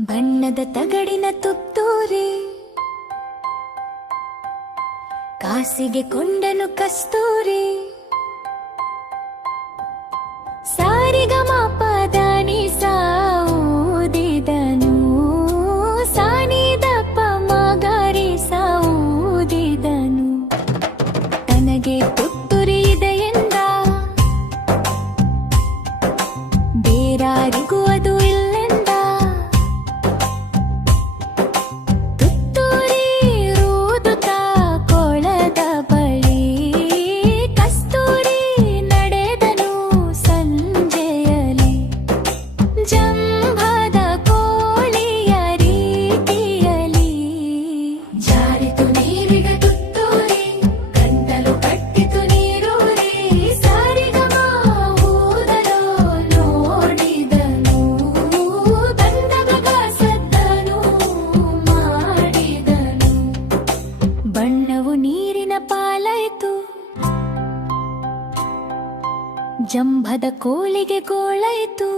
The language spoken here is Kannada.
ಬಣ್ಣದ ತಗಡಿನ ತುತ್ತೂರಿ ಕಾಸಿಗೆ ಕೊಂಡನು ಕಸ್ತೂರಿ ಸಾರಿಗಮಪದಾನಿ ಸಾವುದಿದನು ಸಾನಿದಪ್ಪ ಮಗರಿ ಸಾವುದಿದನು ತನಗೆ ತುತ್ತೂರಿ ಇದೆಯೆಂದ ಬೇರಾರಿಗೂ ಅದು ಇಲ್ಲೆಂದ ತುತ್ತೂರಿ ರೂದುತ್ತಾ ಕೊಳದ ಬಳಿ ಕಸ್ತೂರಿ ನಡೆದನು ಸಂಜೆಯಲಿ ಜಂಭದ ಕೋಳಿಯ ರೀತಿಯಲಿ ಜಾರಿತು ನೀರಿಗೆ ತುತ್ತೂರಿ ಗಂಟಲು ಕಟ್ಟಿತು ನೀರೂರಿ ಸಾರಿಗಮ ಊದಲು ನೋಡಿದನು ಗಂಧಗ ಸದ್ದನು ಮಾಡಿದನು ಬಣ್ಣವು ನೀರಿನ ಪಾಲಾಯಿತು ಜಂಭದ ಕೋಳಿಗೆ ಗೋಳಾಯಿತು